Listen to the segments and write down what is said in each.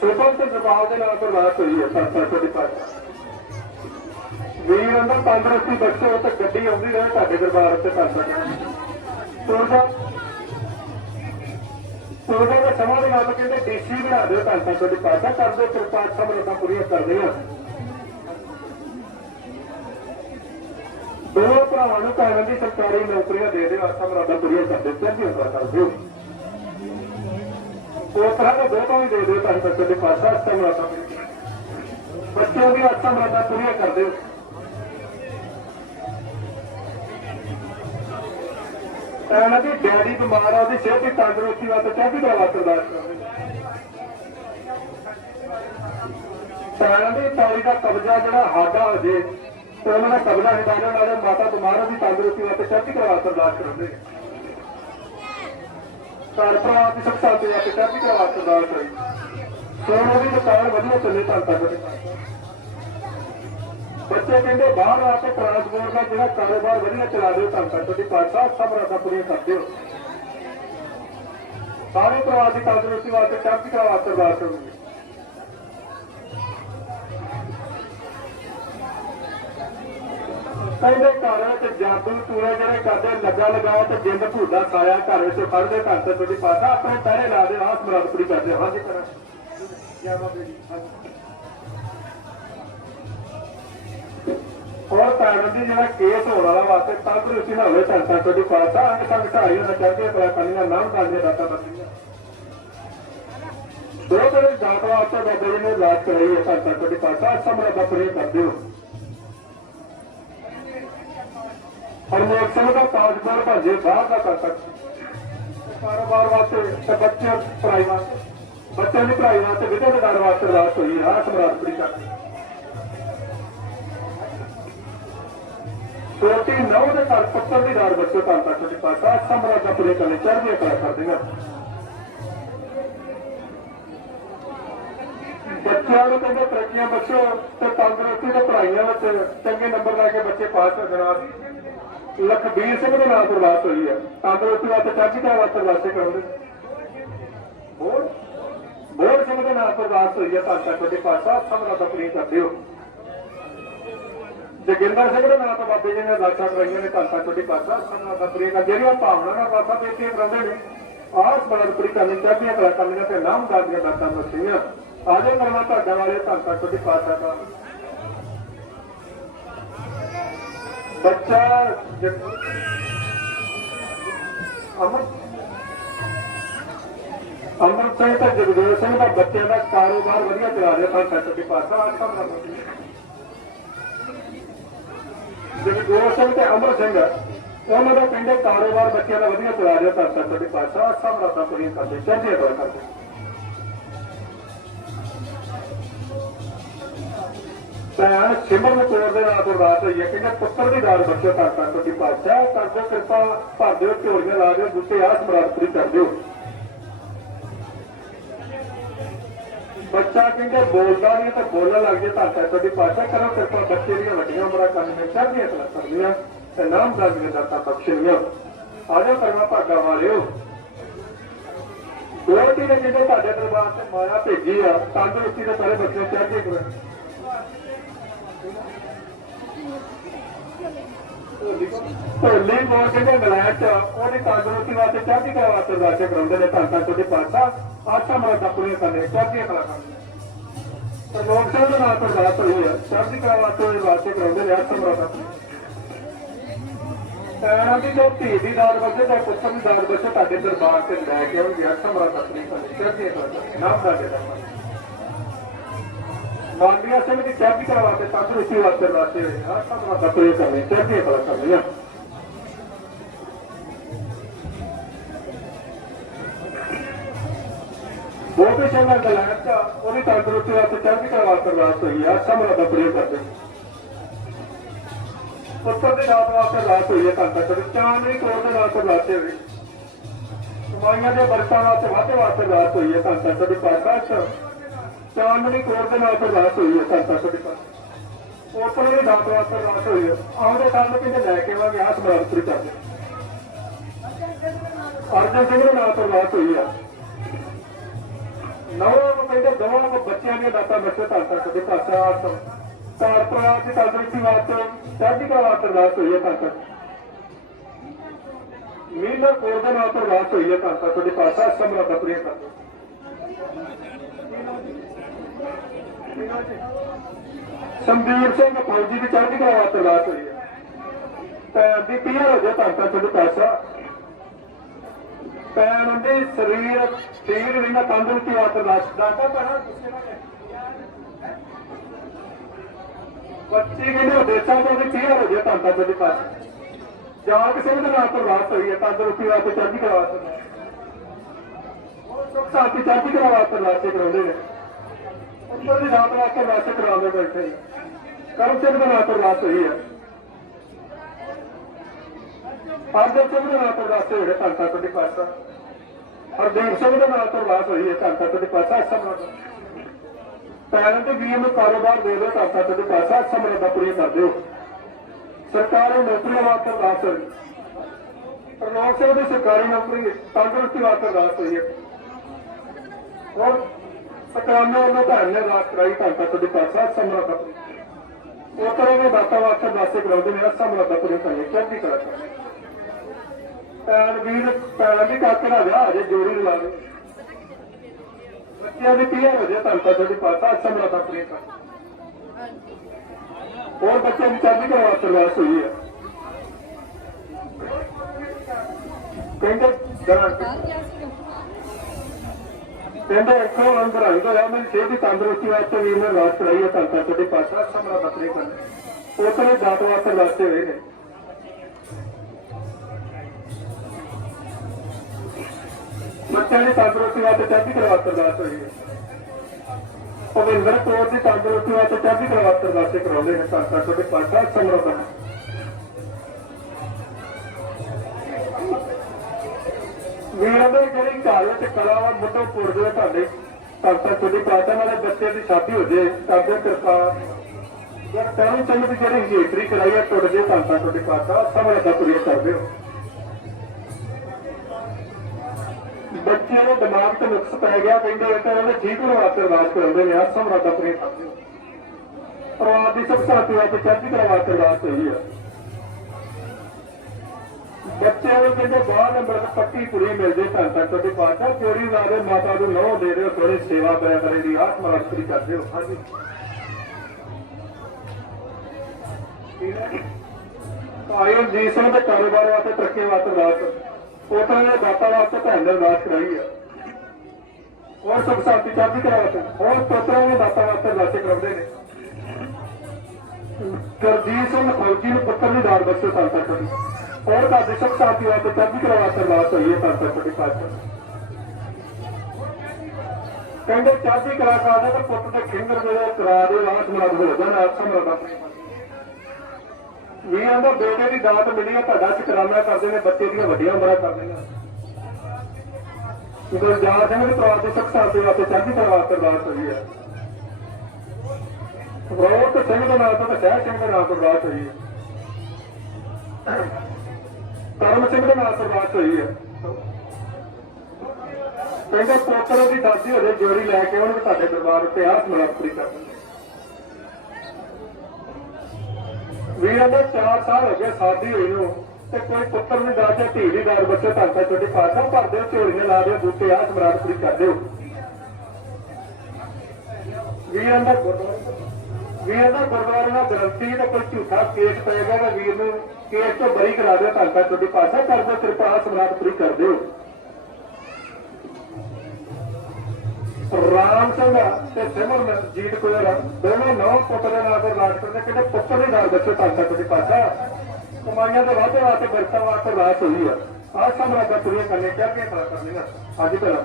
Super ਤੇ ਜਵਾਬ ਦੇ ਨਾਲ ਪ੍ਰਵਾਸ ਹੋਈ ਹੈ, ਸੱਤ ਸੱਤ ਦੀ ਪਾਸ ਵੀਰ ਅੰਦਰ ਤੰਦਰੁਸਤੀ ਬਖਸ਼ੋ ਤੇ ਗੱਡੀ ਆਉਂਦੀ ਰਹੇ ਤੁਹਾਡੇ ਦਰਬਾਰ ਉੱਤੇ ਕਰ ਤੁਰਦਾ ਤੁਰਦਾ ਦਾ ਸਮਾਂ ਦੇ ਨਾਲ ਕਹਿੰਦੇ ਡੀਸੀ ਬਣਾ ਦਿਓ ਤਾਂ ਸੱਤ ਦੀ ਪਾਸਾ ਕਰ ਦਿਓ ਕਿਰਪਾ ਸਮਰਤਾ ਪੂਰੀਆਂ ਕਰਦੇ ਆ ਦੋ ਭਰਾਵਾਂ ਨੂੰ ਭੈਣਾਂ ਦੀ ਸਰਕਾਰੀ ਨੌਕਰੀਆਂ ਦੇ ਦਿਓ ਆਸਾ ਮਰਾਦਾ ਪੂਰੀਆਂ ਕਰ ਦਿਓ ਚੰਗੀ ਹੁੰਦਾ, ਕਰ ਦਿਓ। ਉਸ ਤਰ੍ਹਾਂ ਦੇ ਦੋ ਤੋਂ ਵੀ ਦੇ ਦਿਓ ਤਾਂ ਤੱਕ ਦੇ ਪਾਸਾ ਆਸਾ ਮਰਾਦਾ ਬੱਚਿਆਂ ਦੀ ਆਸਾ ਮਰਾਦਾ ਪੂਰੀਆਂ ਕਰ ਦਿਓ ਇਹਨਾਂ ਦੀ ਡੈਡੀ ਬਿਮਾਰ ਆ, ਉਹਦੀ ਸਿਹਤ ਦੀ ਤੰਦਰੁਸਤੀ ਵਾਸਤੇ ਚਾਹੀਦੀ ਦਾ ਵਾਸਤੇਦਾਰ ਸਾਰਿਆਂ ਦੀ ਤੌੜੀ ਦਾ ਕਬਜ਼ਾ ਜਿਹੜਾ ਹਾਦਾ ਹੋ ਜੇ ਤੇ ਉਹਨਾਂ ਦਾ ਕਬਜ਼ਾ ਹਟਾਉਣ ਵਾਲੇ ਮਾਤਾ ਬਿਮਾਰ ਆ ਦੀ ਤੰਦਰੁਸਤੀ ਵਾਸਤੇ ਚਾਹੀਦੀ ਦਾ ਵਾਸਤੇਦਾਰ ਕਰਦੇ ਘਰ ਭਰਾ ਦੀ ਸੁੱਖ ਸ਼ਾਂਤੀ ਵਾਸਤੇ ਚਾਹੀਦੀ ਦਾ ਵਾਸਤੇਦਾਰ ਕਰੀ। ਸੋਨੇ ਦੀ ਦੁਕਾਨ ਵਧੀਆ ਚੱਲੇ ਤਾਂ ਤੱਕ। ਬੱਚੇ ਕਹਿੰਦੇ ਬਾਹਰ ਆ ਕੇ ਟਰਾਂਸਪੋਰਟ ਦਾ ਜਿਹੜਾ ਕਾਰੋਬਾਰ ਵਧੀਆ ਚਲਾ ਦਿਓ ਤਾਂ ਤੱਕ। ਤੁਹਾਡੀ ਪਾਸਾ ਸਭ ਰਾਤਾਂ ਪੂਰੀਆਂ ਕਰ ਦਿਓ ਸਾਰੇ ਪਰਿਵਾਰ ਦੀ ਤੰਦਰੁਸਤੀ ਵਾਸਤੇ ਚੜ੍ਹਦੀ ਕਲਾ ਵਾਸਤੇ ਅਰਦਾਸ ਕਰੂੰਗੀ ਕਹਿੰਦੇ ਘਰ ਵਿੱਚ ਜਾਦੂ ਟੂਰੇ ਜਿਹੜੇ ਕਰਦੇ, ਲੱਗਾ ਲਗਾਇਆ ਤੇ ਜਿੰਦ ਭੂਦਾ ਸਾਇਆ ਘਰ ਵਿੱਚ ਫੜਦੇ ਘਰ ਤੇ ਤੁਹਾਡੀ ਪਾਸਾ ਆਪਣੇ ਪਹਿਰੇ ਲਾ ਦੇ ਆਸ ਮੁਰਾਦਪੁਰੀ ਕਰਦੇ ਹਾਂਜੀ, ਕਰਾਂ। ਜੈ ਬਾਬੇ ਜੀ? ਹੋਰ ਪੈਣ ਦੀ ਜਿਹੜਾ ਕੇਸ ਹੋਣ ਵਾਲਾ ਵਾਸਤੇ ਤੰਦਰੁਸਤੀ ਨਾ ਹੋਵੇ ਤਾਂ ਤਾਂ ਤੁਹਾਡੀ ਪਾਸਾ ਅੰਗ ਸੰਗ ਢਾਈ ਹੋਣਾ ਚਾਹੀਦੀ ਹੈ ਕੰਨੀਆਂ ਨਾਮ ਕਰਦੇ ਦਾਤਾ ਬੱਤੀਆਂ ਦੋ ਦਿਨ ਜਾਤ ਵਾਸਤੇ ਬਾਬੇ ਜੀ ਨੇ ਇਲਾਜ ਕਰਾਈ ਹੈ, ਤਾਂ ਤੁਹਾਡੀ ਪਾਸਾ ਸਮਰਾ ਦਾ ਪ੍ਰੇਮ ਕਰ ਦਿਓ ਸਿੰਘ ਦਾ ਕਾਰਜਕਾਰ ਭਾਜੇ, ਬਾਹਰ ਦਾ ਕਰ ਸਕਦੇ। ਕਾਰੋਬਾਰ ਵਾਸਤੇ ਤੇ ਬੱਚੇ ਪੜਾਈ ਵਾਸਤੇ। ਬੱਚਿਆਂ ਦੀ ਪੜਾਈ ਵਾਸਤੇ ਵਿਦਿਆ ਦੇ ਦਰ ਵਾਸਤੇ ਰਾਸ ਹੋਈ ਹੈ ਸਮਰਾਤਪੁਰੀ ਕਰਦੀ ਛੋਟੀ ਨੌ ਦੇ ਘਰ ਪੁੱਤਰ ਦੀ ਦਾਰ ਬੱਚੇ ਤਾਂ ਤੱਕ ਤੁਹਾਡੇ ਪਾਸ ਆ ਦਾ ਪੂਰੇ ਕਰਨੇ ਚੜ੍ਹਦੀਆਂ ਕਲਾ ਕਰਦੀਆਂ ਬੱਚਿਆਂ ਨੂੰ ਕਹਿੰਦੇ ਤਰੱਕੀਆਂ ਬਖਸ਼ੋ ਤੇ ਤੰਦਰੁਸਤੀ ਤੇ ਪੜ੍ਹਾਈਆਂ ਵਿੱਚ ਚੰਗੇ ਨੰਬਰ ਲੈ ਕੇ ਬੱਚੇ ਪਾਸ ਹੋ ਜਾਣ ਲਖਬੀਰ ਸਿੰਘ ਦੇ ਨਾਲ ਪ੍ਰਵਾਸ ਹੋਈ ਹੈ। ਤੰਦਰੁਸਤੀ ਵਾਸਤੇ ਚੜ੍ਹਦੀ ਕਲਾ ਵਾਸਤੇ ਵਾਸਤੇ ਕਰਾਉਂਦੇ ਹੋਰ ਬੋਰ ਸਿੰਘ ਦੇ ਨਾਮ ਪ੍ਰਵਾਸ ਹੋਈ ਹੈ। ਤਾਂ ਤੱਕ ਤੁਹਾਡੇ ਪਾਸ ਆ ਦਾ ਪੂਰੀ ਕਰਦੇ ਹੋ। ਜਗਿੰਦਰ ਸਿੰਘ ਦੇ ਨਾਂ ਤੋਂ ਬਾਬੇ ਜੀ ਨੇ ਦਾਤਾਂ ਕਰਾਈਆਂ ਨੇ। ਧੰਤਾ ਛੋਟੀ ਪਾਸਾ ਸਮਨਾ ਦਾ ਪ੍ਰੀਤ ਜਿਹੜੀਆਂ ਭਾਵਨਾ ਨਾਲ ਪਾਸਾ ਬੇਟੀਆਂ ਕਰਾਉਂਦੇ ਨੇ ਆਸ ਬਲਦ ਪ੍ਰੀ ਕਰਨੀ ਚਾਹੀਦੀਆਂ ਕਰਾ ਕਰਨੀਆਂ ਤੇ ਨਾਮ ਦਾਦੀਆਂ ਦਾਤਾਂ ਮਸੀਆਂ ਆਜੇ ਕਰਨਾ ਤੁਹਾਡਾ ਵਾਲੇ ਧੰਤਾ ਛੋਟੀ ਪਾਸਾ ਦਾ ਬੱਚਾ ਜਗ- ਅਮਰ ਅਮਰ ਸਿੰਘ ਤੇ ਜਗਦੇਵ ਸਿੰਘ ਦਾ ਬੱਚਿਆਂ ਦਾ ਕਾਰੋਬਾਰ ਵਧੀਆ ਚਲਾ ਰਿਹਾ ਧੰਤਾ ਛੋਟੀ ਪਾਸਾ ਆਸ ਸਮਨਾ ਜਗਦੇਵ ਸਿੰਘ ਤੇ ਅਮਰ ਸਿੰਘ ਉਹਨਾਂ ਦਾ ਪਿੰਡ ਕਾਰੋਬਾਰ ਬੱਚਿਆਂ ਦਾ ਵਧੀਆ ਚਲਾ ਰਿਹਾ ਤਾਂ ਤੁਹਾਡੇ ਪਾਸਾ ਸਭ ਰਾਤਾਂ ਪੂਰੀਆਂ ਕਰਦੇ ਚੰਗੇ ਅਦਾ ਕਰਦੇ ਤਾਂ ਸਿਮਰਨ ਕੋਰ ਦੇ ਨਾਲ ਤੋਂ ਹੋਈ ਹੈ ਕਹਿੰਦੇ ਪੁੱਤਰ ਦੀ ਦਾਲ ਬੱਚੇ ਤਾਂ ਤੁਹਾਡੀ ਪਾਸਾ ਕਰਦੇ ਕਿਰਪਾ ਭਰ ਦਿਓ ਝੋਲੀਆਂ ਲਾ ਦਿਓ ਬੁੱਤੇ ਆਸ ਮਰਾਦ ਪੂਰੀ ਕਰ ਦਿਓ। ਬੱਚਾ ਕਹਿੰਦੇ ਬੋਲਦਾ ਨਹੀਂ, ਤਾਂ ਬੋਲਣ ਲੱਗ ਜੇ ਤਾਂ ਤੁਹਾਡੀ ਪਾਸਾ ਕਰੋ, ਕਿਰਪਾ ਬੱਚੇ ਦੀਆਂ ਵੱਡੀਆਂ ਉਮਰਾਂ ਕਰਨ ਵਿੱਚ ਚੜ੍ਹਦੀਆਂ ਕਲਾ ਕਰਨੀਆਂ ਤੇ ਨਾਮ ਦਾ ਵੀ ਦਾਤਾ ਬਖਸ਼ਣੀਆਂ ਆਜੋ ਕਰਨਾ ਭਾਗਾ ਵਾਲਿਓ। ਦੋਤੀ ਨੇ ਜਿਹੜੇ ਤੁਹਾਡੇ ਦਰਬਾਰ ਤੇ ਮਾਇਆ ਭੇਜੀ ਆ, ਤੰਦਰੁਸਤੀ ਦੇ ਸਾਰੇ ਬੱਚੇ ਚੜ੍ਹਦੇ ਕਰਨ ਢੋਲੀ ਬੋਲ ਕੇ ਇੰਗਲੈਂਡ ਚ ਉਹਦੀ ਤੰਦਰੁਸਤੀ ਵਾਸਤੇ ਚੜ੍ਹਦੀ ਕਲਾ ਵਾਸਤੇ ਦਾਤੇ ਕਰਾਉਂਦੇ ਨੇ ਤਾਂ ਤਾਂ ਤੁਹਾਡੇ ਆਸ਼ਾ ਮਰਾ ਆਪਣੇ ਕਰਨੇ ਚੜ੍ਹਦੀਆਂ ਕਲਾ ਕਰਨੇ ਤੇ ਲੋਕ ਸਭਾ ਦੇ ਨਾਲ ਤੋਂ ਹੋਈ ਹੈ ਚੜ੍ਹਦੀ ਕਲਾ ਵਾਸਤੇ ਵਾਸਤੇ ਕਰਾਉਂਦੇ ਨੇ ਆਸ਼ਾ ਮਰਾ ਇਹਨਾਂ ਦੀ ਜੋ ਧੀ ਦੀ ਦਾਲ ਬੱਚੇ ਤੇ ਪੁੱਤਰ ਦੀ ਦਾਲ ਬੱਚੇ ਤੁਹਾਡੇ ਦਰਬਾਰ ਤੇ ਲੈ ਕੇ ਆਉਣਗੇ ਆਸ਼ਾ ਮਰਾ ਆਪਣੀ। ਕਰਨੇ ਚੜ੍ਹਦੀਆਂ ਕਲਾ ਨਾਮ ਦਾ ਜਿਹੜਾ ਮਾਨਵੀਆ ਸਿੰਘ ਦੀ ਚੜ੍ਹਦੀ ਕਲਾ ਵਾਸਤੇ, ਤੰਦਰੁਸਤੀ ਵਾਸਤੇ ਵਾਸਤੇ ਆਸ਼ਾ ਮਰਾ ਆਪਣੇ ਕਰਨੇ ਚੜ੍ਹਦੀਆਂ ਕਲਾ ਕਰਨੀਆਂ ਬਹੁਤੇ ਚੰਗਾ ਗਲਾਟ ਉਹਦੀ ਤੰਦਰੁਸਤੀ ਵਾਸਤੇ, ਚੜ੍ਹਦੀ ਕਲਾ ਵਾਸਤੇ ਰਾਤ ਹੋਈ ਆ, ਸਭ ਦਾ ਪ੍ਰਯੋਗ ਕਰਦੇ। ਪੁੱਤਰ ਦੇ ਨਾਮ ਵਾਸਤੇ ਰਾਤ ਹੋਈ ਹੈ ਘੰਟਾ ਕਦੇ ਚਾਂਦਨੀ ਕੋਰ ਦੇ ਵਾਸਤੇ ਰਾਤ ਹੋਈ। ਕਮਾਈਆਂ ਦੇ ਬਰਸਾਂ ਵਾਸਤੇ ਵਾਧੇ ਵਾਸਤੇ ਰਾਤ ਹੋਈ ਹੈ ਘੰਟਾ ਕਦੇ ਪਾਸਾ ਚ ਚਾਂਦਨੀ ਕੋਰ ਦੇ ਨਾਲ ਰਾਤ ਹੋਈ ਹੈ ਘੰਟਾ ਕਦੇ ਪਾਸਾ ਉਪਰ ਦੇ ਨਾਮ ਵਾਸਤੇ ਰਾਤ ਹੋਈ ਹੈ। ਆਉਂਦੇ ਕੱਲ ਕਿਤੇ ਲੈ ਕੇ ਆਵਾਂਗੇ ਆਹ ਸਮਰਾਤਪੁਰੀ ਕਰਦੇ ਅਰਜਨ ਸਿੰਘ ਦੇ ਨਾਮ ਤੋਂ ਹੋਈ ਆ। ਨਵਾਂ ਨੂੰ ਕਹਿੰਦੇ, ਦੋਵਾਂ ਬੱਚਿਆਂ ਦੀਆਂ ਦਾਤਾਂ ਬੱਚੇ ਤਾਂ ਤੱਕ ਦੇ ਆਸਮ ਘਰ ਪਰਿਵਾਰ ਦੀ ਤੰਦਰੁਸਤੀ ਵਾਸਤੇ ਚੜ੍ਹਦੀ ਕਲਾ ਵਾਸਤੇ ਹੋਈ ਹੈ ਤਾਂ ਤੱਕ ਮੀਨਾ ਕੋਰ ਦੇ ਨਾਲ ਤੋਂ ਹੋਈ ਹੈ ਤਾਂ ਤੱਕ ਤੁਹਾਡੇ ਪਾਸਾ ਸਮਰਾ ਦਾ ਪ੍ਰਿਆ ਕਰ ਸੰਦੀਪ ਸਿੰਘ ਫੌਜੀ ਦੀ ਚੜ੍ਹਦੀ ਕਲਾ ਵਾਸਤੇ ਅਰਦਾਸ ਹੋਈ ਹੈ। ਪੈਰ ਦੀ ਪੀਆ ਹੋ ਜਾ ਤਾਂ ਤੱਕ ਪਾਸਾ ਪੈਣ ਦੇ ਸਰੀਰ ਸਰੀਰ ਵੀ ਨਾ, ਤੰਦਰੁਸਤੀ ਅਰਦਾਸ ਦਾਤਾ ਪੜਾ ਬੱਚੇ ਕਹਿੰਦੇ ਦੇਸਾਂ ਤੋਂ ਵੀ ਹੋ ਜਾ ਤਾਂ ਤੱਕ ਤੁਹਾਡੇ ਪਾਸਾ ਜਾਂ ਕਿਸੇ ਦੇ ਨਾਲ ਤੋਂ ਹੋਈ ਹੈ, ਤੰਦਰੁਸਤੀ ਵਾਸਤੇ ਚੜ੍ਹਦੀ ਕਲਾ ਵਾਸਤੇ ਉਹ ਸੁਖ ਸ਼ਾਂਤੀ ਚੜ੍ਹਦੀ ਕਲਾ ਵਾਸਤੇ ਰਾਸਤੇ ਕਰਾਉਂਦੇ ਨੇ। ਉੱਪਰ ਦੀ ਰਾਤ ਵਾਸਤੇ ਰਾਸਤੇ ਕਰਾਉਂਦੇ ਬੈਠੇ ਕਰਮ ਸਿੰਘ ਦੇ ਨਾਲ ਰਾਤ ਹੋਈ ਹੈ। ਆਦਰ ਸਿੰਘ ਦੇ ਨਾਲ ਰਾਤ ਹੋਈ ਹੈ ਘੰਟਾ ਤੁਹਾਡੇ ਪਾਸਾ। ਹਰਦੇਵ ਸਿੰਘ ਦੇ ਨਾਲ ਰਾਤ ਹੋਈ ਹੈ ਘੰਟਾ ਤੁਹਾਡੇ ਪਾਸਾ ਸਮਰੱਥ ਪੈਰਾਂ ਤੇ ਵੀਰ ਨੂੰ ਕਾਰੋਬਾਰ ਦੇ ਦਿਓ, ਘੰਟਾ ਤੁਹਾਡੇ ਪਾਸਾ ਸਮਰੱਥਾ ਪੂਰੀ ਕਰ ਦਿਓ। ਸਰਕਾਰੀ ਨੌਕਰੀਆਂ ਵਾਸਤੇ ਅਰਦਾਸ ਹੋਈ ਪ੍ਰਣਾਮ ਸਿੰਘ ਦੀ ਸਰਕਾਰੀ ਨੌਕਰੀ, ਤੰਦਰੁਸਤੀ ਵਾਸਤੇ ਅਰਦਾਸ ਹੋਈ ਹੈ। ਔਰ ਸਕਾਮੇ ਉਹਨਾਂ ਦਾ ਹੰਨੇ ਰਾਤ ਕਰਾਈ ਘੰਟਾ ਤੁਹਾਡੇ ਪਾਸਾ ਸਮਰੱਥਾ ਪੂਰੀ ਉਹ ਤਰ੍ਹਾਂ ਦੇ ਦਾਤਾ ਵਾਸਤੇ ਦਾਸੇ ਵੀਰ ਪੈਣ ਦੀ ਕਾਕੇ ਦਾ ਵਿਆਹ ਅਜੇ ਜੋੜੀ ਲਾ ਦੇ ਬੱਚਿਆਂ ਦੀ ਪੀਆ ਹੋ ਜੇ ਤਾਂ ਤੁਹਾਡੇ ਪਾਸਾ ਸਮਰੱਥਾ ਪੂਰੀ ਕਰ ਹੋਰ ਬੱਚਿਆਂ ਦੀ ਚਾਬੀ ਕਰਵਾ ਸਰਵਾਸ ਹੋਈ ਹੈ। ਕਹਿੰਦੇ ਕਹਿੰਦੇ ਇੱਕੋ ਅੰਦਰ ਆਈ ਹੋਇਆ ਮੈਂ ਸਿਹਤ ਦੀ ਤੰਦਰੁਸਤੀ ਵਾਸਤੇ ਵੀ ਮੈਂ ਰਾਤ ਕਰਾਈ ਹੈ ਤਾਂ ਤੁਹਾਡੇ ਪਾਸਾ ਸਮਰਾ ਬਤਰੇ ਕਰ ਉਤਨੇ ਦਾਤ ਵਾਸਤੇ ਵਾਸਤੇ ਹੋਏ ਨੇ। ਬੱਚਿਆਂ ਦੀ ਤੰਦਰੁਸਤੀ ਵਾਸਤੇ ਚਾਬੀ ਕਰਵਾ ਸਰਵਾਸ ਹੋਈ ਹੈ। ਭਵਿੰਦਰ ਕੌਰ ਦੀ ਤੰਦਰੁਸਤੀ ਵਾਸਤੇ ਚਾਬੀ ਕਰਵਾ ਸਰਵਾਸ ਕਰਾਉਂਦੇ ਨੇ ਤਾਂ ਤੁਹਾਡੇ ਪਾਸਾ ਸਮਰਾ ਬਤਰੇ ਵੀਰਾਂ ਦੇ ਜਿਹੜੀ ਘਰ ਵਿੱਚ ਕਲਾ ਵਾ ਮੁੱਢੋਂ ਪੁਰ ਜੇ ਤੁਹਾਡੇ ਤਾਂ ਤੁਹਾਡੀ ਪਾਤਾ ਵਾਲੇ ਬੱਚੇ ਦੀ ਸ਼ਾਦੀ ਹੋ ਜੇ ਕਰਦੇ ਕਿਰਪਾ ਜਦ ਤੈਨੂੰ ਤੈਨੂੰ ਦੀ ਜਿਹੜੀ ਹੀਟਰੀ ਕਰਾਈ ਹੈ ਟੁੱਟ ਜੇ ਤਾਂ ਤਾਂ ਤੁਹਾਡੀ ਪਾਤਾ ਸਮਝ ਦਾ ਪੁਰੀਆ ਕਰਦੇ ਹੋ ਬੱਚਿਆਂ ਦੇ ਦਿਮਾਗ ਤੇ ਨੁਕਸ ਪੈ ਗਿਆ, ਕਹਿੰਦੇ ਇਹ ਤਾਂ ਉਹਨੇ ਠੀਕ ਹੋਣ ਵਾਸਤੇ ਅਰਦਾਸ ਕਰਾਉਂਦੇ ਨੇ ਆ ਸਮਝ ਦਾ ਕਰਦੇ ਹੋ ਪਰਿਵਾਰ ਦੀ ਸੁਖ ਸ਼ਾਂਤੀ ਵਾਸਤੇ ਚੜ੍ਹਦੀ ਕਲਾ ਵਾਸਤੇ ਅਰਦਾਸ ਹੋਈ ਹੈ ਬੱਚਿਆਂ ਨੂੰ ਕਹਿੰਦੇ ਬਾਹਰ ਨੰਬਰ ਪੱਕੀ ਕੁੜੀ ਮਿਲਦੇ ਤਾਂ ਤੱਕ ਤੁਹਾਡੇ ਪਾਸਾ ਚੋਰੀ ਲਾ ਦੇ, ਮਾਤਾ ਨੂੰ ਨਹੁੰ ਦੇ ਦਿਓ ਥੋੜੀ ਸੇਵਾ ਕਰਿਆ ਕਰੇ ਦੀ ਆਸ ਮਰਸਤਰੀ ਕਰ ਦਿਓ। ਹਾਂਜੀ। ਆਇਓ ਜੀ ਸਿੰਘ ਦੇ ਕਾਰੋਬਾਰ ਵਾਸਤੇ, ਤਰੱਕੀ ਵਾਸਤੇ ਰਾਤ ਉਹਨਾਂ ਨੇ ਦਾਤਾ ਵਾਸਤੇ ਭੈਣ ਦਾ ਅਰਦਾਸ ਕਰਾਈ ਆ। ਹੋਰ ਸੁਖ ਸ਼ਾਂਤੀ ਚਾਹਦੀ ਕਰਾਵਤ ਹੋਰ ਪੁੱਤਰਾਂ ਨੇ ਦਾਤਾ ਵਾਸਤੇ ਅਰਦਾਸ ਕਰਾਉਂਦੇ ਨੇ। ਗੁਰਜੀਤ ਸਿੰਘ ਫੌਜੀ ਨੂੰ ਪੁੱਤਰ ਦੀ ਦਾਰ ਬਖਸ਼ੋ ਸੰਤਾਂ ਕਰੀ ਹੋਰ ਦਾ ਸੁਖ ਸ਼ਾਂਤੀ ਵਾਸਤੇ ਚਾਹਦੀ ਕਰਾਵਾ ਸਰਵਾਸ ਹੋਈ ਹੈ ਸੰਤਾਂ ਤੁਹਾਡੀ ਪਾਸ ਕਹਿੰਦੇ ਚਾਹਦੀ ਕਰਾ ਕਾਦੇ ਤਾਂ ਪੁੱਤ ਦੇ ਖਿੰਗਰ ਦੇ ਕਰਾ ਦੇ, ਰਾਤ ਮਰਾਦ ਹੋ ਜਾਣਾ ਸਮਰਦਾ ਵੀਰਾਂ ਦਾ ਬੇਟੇ ਦੀ ਦਾਤ ਮਿਲੀ ਹੈ ਤੁਹਾਡਾ ਸ਼ੁਕਰਾਨਾ ਕਰਦੇ ਨੇ, ਬੱਚੇ ਦੀਆਂ ਵੱਡੀਆਂ ਉਮਰਾਂ ਕਰਦੇ ਨੇ। ਗੁਰਜਾਰ ਸਿੰਘ ਦੇ ਪਰਿਵਾਰ ਦੇ ਸੁਖ ਸ਼ਾਂਤੀ ਵਾਸਤੇ ਚਾਹਦੀ ਕਰਾਵਾ ਸਰਵਾਸ ਹੋਈ ਹੈ। ਰੋਤ ਸਿੰਘ ਦੇ ਨਾਲ ਤਾਂ ਸ਼ਹਿਰ ਸਿੰਘ ਦੇ ਨਾਲ ਸਰਵਾਸ ਹੋਈ ਹੈ। ਕਰਮ ਸਿੰਘ ਦੇ ਨਾਲ ਸਰਵਾਸ ਹੋਈ ਹੈ। ਕਹਿੰਦੇ ਪੋਤਰ ਦੀ ਦਾਦੀ ਹੋਵੇ ਜੋੜੀ ਲੈ ਕੇ ਉਹਨੂੰ ਤੁਹਾਡੇ ਦਰਬਾਰ ਉੱਤੇ ਆਸ ਮਲਾਪਰੀ ਕਰ ਵੀਰਾਂ ਦੇ 4 ਸਾਲ ਹੋ ਗਏ ਸ਼ਾਦੀ ਹੋਈ ਨੂੰ ਤੇ ਕੋਈ ਪੁੱਤਰ ਦੀ ਦਾਤ ਜਾਂ ਧੀ ਦੀ ਦਾਤ ਬੱਚੇ ਧੰਤਾ ਤੁਹਾਡੇ ਪਾਸਾ ਭਰਦੇ ਝੋਲੀਆਂ ਲਾ ਦਿਓ, ਬੂਟੇ ਆਸ ਮਲਾਪਰੀ ਕਰ ਦਿਓ। ਵੀਰਾਂ ਦਾ ਗੁਰਦੁਆਰਾ ਵੀਰ ਦਾ ਗੁਰਦੁਆਰੇ ਨਾਲ ਗ੍ਰੰਥੀ ਦਾ ਕੋਈ ਝੂਠਾ ਕੇਸ ਪਏਗਾ ਤਾਂ ਵੀਰ ਨੂੰ ਕੇਸ ਤੋਂ ਬਰੀ ਕਰਾ ਦਿਓ ਧੰਤਾ ਤੁਹਾਡੀ ਪਾਸਾ ਕਰ ਦਿਓ ਕਿਰਪਾ ਸਮਰਾਟ ਪੂਰੀ ਕਰ ਦਿਓ। ਰਾਮ ਸਿੰਘ ਤੇ ਸਿਮਰਨ ਜੀਤ ਕੋਲ ਦੋਵੇਂ ਨੌ ਪੁੱਤ ਦੇ ਨਾਲ ਤੇ ਰਾਜ ਕਰਦੇ ਕਿਤੇ ਪੁੱਤਰ ਦੇ ਨਾਲ ਬੱਚੇ ਧੰਤਾ ਤੁਹਾਡੀ ਪਾਸਾ ਕਮਾਈਆਂ ਦੇ ਵਾਧੇ ਵਾਸਤੇ ਵਰਤਾਂ ਵਾਸਤੇ ਰਾਤ ਹੋਈ ਆ। ਆਹ ਸਮਰਾਟ ਦਾ ਪੂਰੀ ਕਰਨੇ ਕਿਆ ਕੀ ਕਰਨੀਆਂ? ਅੱਜ ਕੱਲ੍ਹ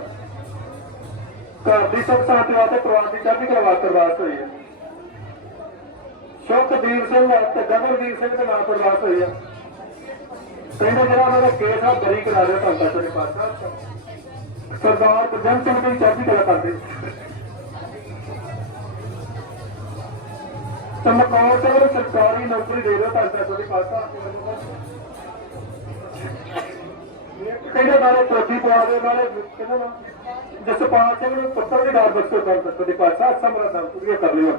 ਘਰ ਦੀ ਸੁਖ ਸ਼ਾਂਤੀ ਵਾਸਤੇ ਪਰਿਵਾਰ ਦੀ ਚੜ੍ਹਦੀ ਕਲਾ ਵਾਸਤੇ ਰਾਤ ਹੋਈ ਹੈ ਸੁਖਦੀਪ ਸਿੰਘ ਤੇ ਗਗਨਦੀਪ ਸਿੰਘ ਦੇ ਨਾਲ ਪ੍ਰਵਾਸ ਹੋਈ ਆ। ਕਹਿੰਦੇ ਜਿਹੜਾ ਉਹਨਾਂ ਦਾ ਕੇਸ ਆ, ਬਰੀ ਕਰਾ ਦਿਓ ਤਾਂ ਤੁਹਾਡੇ ਪਾਸ ਸਰਦਾਰ ਪ੍ਰਜਨ ਸਿੰਘ ਦੀ ਚੜ੍ਹਦੀ ਕਲਾ ਕਰਦੇ। ਚਮਕੌਰ ਸਿੰਘ ਨੂੰ ਸਰਕਾਰੀ ਨੌਕਰੀ ਦੇ ਦਿਓ ਤਾਂ ਤੁਹਾਡੇ ਪਾਸ ਕਹਿੰਦੇ ਬਾਰੇ ਕੋਠੀ ਪਵਾ ਦੇ ਬਾਰੇ ਕਿਹਨਾਂ ਜਸਪਾਲ ਸਿੰਘ ਨੂੰ ਪੁੱਤਰ ਦੇ ਨਾਲ ਬਖਸ਼ੋ ਕਰ ਦਿੱਤਾ ਦੀ ਪਾਤਸ਼ਾਹ, ਸਮਰਾ ਦਾਨ ਪੂਰੀ ਕਰ ਲਿਓ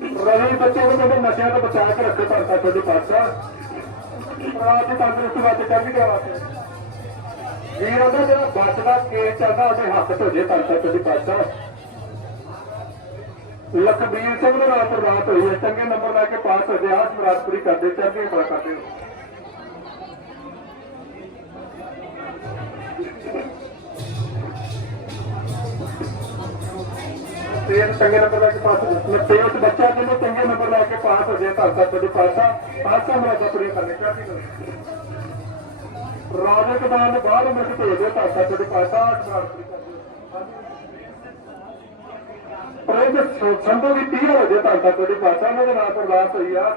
ਰਵੀ ਬੱਚੇ ਨੂੰ ਜਿਹੜੇ ਨਸ਼ਿਆਂ ਤੋਂ ਬਚਾ ਕੇ ਰੱਖੇ ਤਾਂ ਤੁਹਾਡੀ ਪਾਤਸ਼ਾਹ ਰਾਤ ਦੀ ਤੰਦਰੁਸਤੀ ਵਾਸਤੇ ਚੜ੍ਹਦੀ ਕਲਾ ਵਾਸਤੇ ਵੀਰਾਂ ਉਹਦਾ ਜਿਹੜਾ ਬਚਦਾ ਕੇਸ ਚੱਲਦਾ, ਉਹਦੇ ਹੱਥ ਤੋਂ ਜੇ ਤਾਂ ਤੁਹਾਡੀ ਪਾਤਸ਼ਾਹ ਲਖਬੀਰ ਸਿੰਘ ਦੇ ਨਾਲ ਤੋਂ ਹੋਈ ਹੈ। ਚੰਗੇ ਨੰਬਰ ਲੈ ਕੇ ਪਾਸ ਹੋ ਗਿਆ। ਆਸ ਪੂਰੀ ਕਰਦੇ ਚੜ੍ਹਦੀ ਕਲਾ ਕਰਦੇ ਹੋ ਚੰਗੇ ਨੰਬਰ ਲੈ ਕੇ ਪਾਸ ਤੇ ਉਸ ਬੱਚਾ ਜਿਹਨੇ ਚੰਗੇ ਨੰਬਰ ਲੈ ਕੇ ਪਾਸ ਹੋ ਗਿਆ ਤਾਂ ਤੁਹਾਡੇ ਪਾਸਾ ਪਾਸਾ ਮੁਰਾਦ ਪੂਰੀ ਕਰਨੇ ਚੜ੍ਹਦੀ ਕਲਾ ਰਾਜੇ ਕਦਾਨ ਬਾਹਰ ਮਿਲ ਕੇ ਭੇਜ ਦਿਓ ਤਾਂ ਤੁਹਾਡੇ ਪਾਸਾ ਆਸ ਹੋ ਪਰ ਇਹ ਸੰਭਵ ਵੀ 30 ਹੋ ਜੇ ਤਾਂ ਤੁਹਾਡੇ ਪਾਸਾ ਉਹਨਾਂ ਨਾਲ ਅਰਦਾਸ ਹੋਈ ਆ।